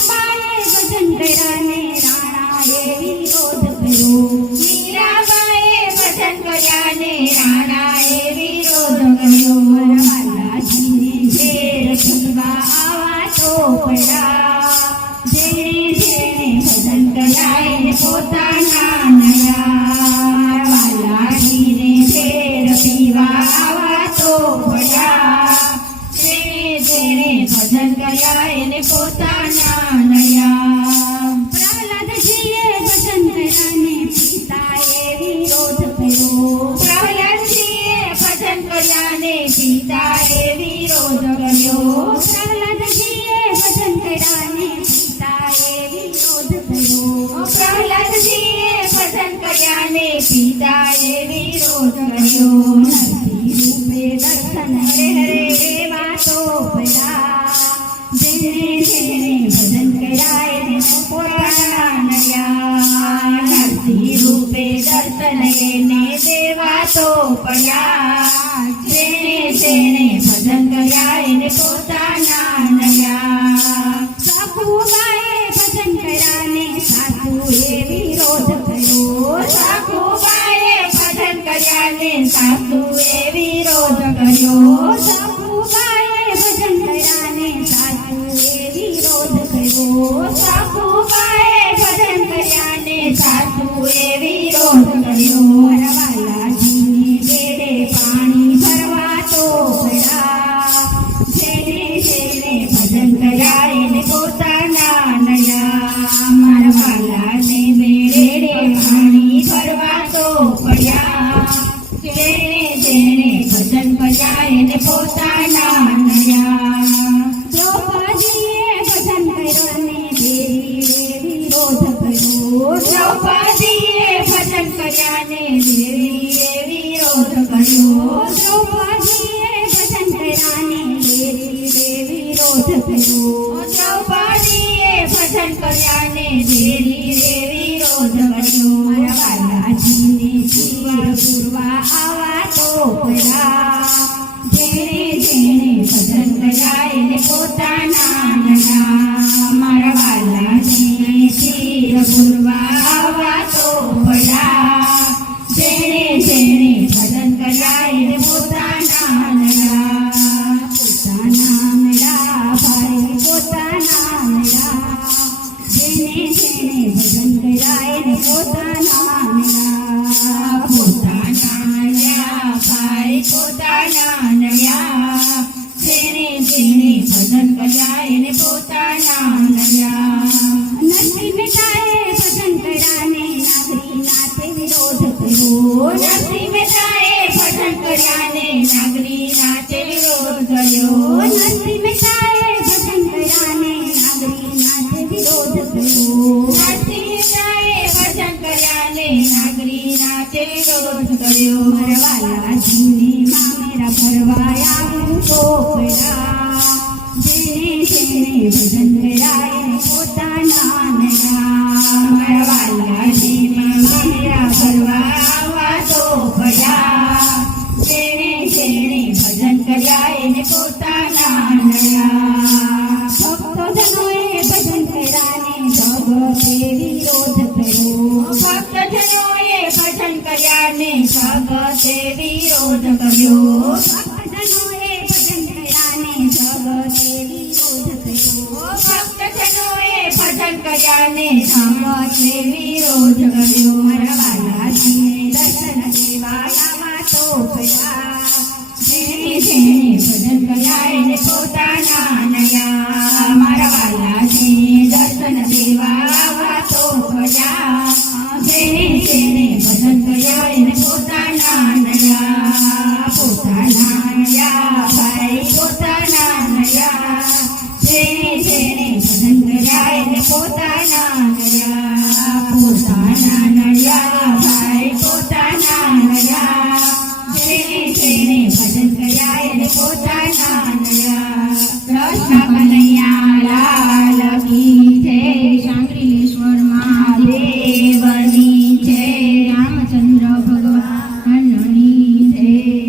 ભજન કર્યા ને રાણાએ વિરોધ કર્યો. મીરાબાઈએ ભજન કર્યા ને રાણાએ વિરોધ કર્યો. વાલાજીને ઝેર પીવા આવા તો પડ્યા. જેણે ભજન કર્યા એને પોતાના નયા. વાલાજીને ઝેર પીવા આવા તો પડ્યા. જેણે ભજન કર્યા એને પોતાના નયા. પ્રહલાદજીએ ભજન કર્યા ને પિતાએ વિરોધ કર્યો. પ્રહલાદજીએ ભજન કર્યા ને પિતાએ વિરોધ કર્યો. પ્રહલાદજીએ ભજન કર્યા ને પિતાએ વિરોધ કર્યો. પ્રહલાદજીએ ભજન કર્યા ને પિતાએ વિરોધ કર્યો. નરસિંહ રૂપે દર્શન હરે એવા તો પડ્યા. જેણે ભજન કર્યા એને પોતાના નયા. નરસિંહ રૂપે દર્શન એને દેવા તો પડ્યા. જેણે ભજન કર્યા એને પોતાના નયા. સાસુબાએ ભજન કર્યા ને સાસુએ વિરોધ કર્યો. સાસુબાએ ભજન કર્યા ને સાસુએ વિરોધ કર્યો. સાસુબાએ ભજન કર્યા ને સાસુએ વિરોધ કર્યો. સાસુબાએ ભજન કર્યા ને સાસુએ વિરોધ કર્યો. વાલાજીને બેડે પાણી ભરવા તો પડ્યા. જેણે ભજન કર્યા એને પોતાના નયા. મારા વાલાને બેડે પાણી ભરવા તો પડ્યા. જેણે ભજન કર્યા એને પોતાના નયા. દ્રૌપદીએ ભજન કર્યા ને દેવીએ વિરોધ કર્યો. દ્રૌપદીએ ભજન કર્યા ને દેવીએ વિરોધ કર્યો. દ્રૌપદીએ ભજન કર્યા ને દેવીએ વિરોધ કર્યો. દ્રૌપદીએ ભજન કર્યા ને દેવીએ વિરોધ કર્યો. વાલાજીને શિર પૂરવા આવા તો પડ્યા. જેણે ભજન કર્યા એને પોતાના નયા. મારા વાલાને શિર પૂરવા આવા તો પડ્યા. જેણે ભજન કર્યા એને પોતાના નયા. પોતાના મેળા ભાઈ પોતાના મેળા. જેણે ભજન કર્યા એને પોતાના મેળા. પોતાના નયા ભાઈ પોતાના નયા. જેણે ભજન કર્યા એને પોતાના નયા. નરસિંહ મહેતાએ ભજન કર્યા ને નાગરી નાથે વિરોધ કર્યો. નરસિંહ મહેતાએ ભજન કર્યા ને નાગરી નાથે વિરોધ કર્યો. નરસિંહ મહેતાએ ભજન કર્યા ને નાગરી નાથે વિરોધ કર્યો. નરસિંહ મહેતાએ ભજન કર્યા ને નાગરી નાથે વિરોધ કર્યો. વાલાજીને મામેરા ભરવા આવું તો પડ્યા. જેણે ભજન કર્યા એને પોતાના નયા. મારા વાલાજીને મામેરા ભરવા આવવા તો પડ્યા. જેણે ભજન કર્યા એને પોતાના નયા. ભક્તજનોએ ભજન કર્યા ને જગતે વિરોધ કર્યો. ભક્તજનોએ ભજન કર્યા ને જગતે વિરોધ કર્યો. ભક્તજનોએ ભજન કર્યા ને જગતે વિરોધ કર્યો. ભક્તજનોએ ભજન કર્યા ને જગતે વિરોધ કર્યો. મારા વાલાજીને દર્શન દેવા આવા તો પડ્યા. જેણે ભજન કર્યા એને પોતાના નયા. મારા વાલાજીને દર્શન દેવા આવા તો પડ્યા. જેણે ભજન કર્યા એને પોતાના નયા. પોતાના નયા ભાઈ પોતાના નયા. જેણે ભજન કર્યા એને પોતાના નયા. પોતાના નયા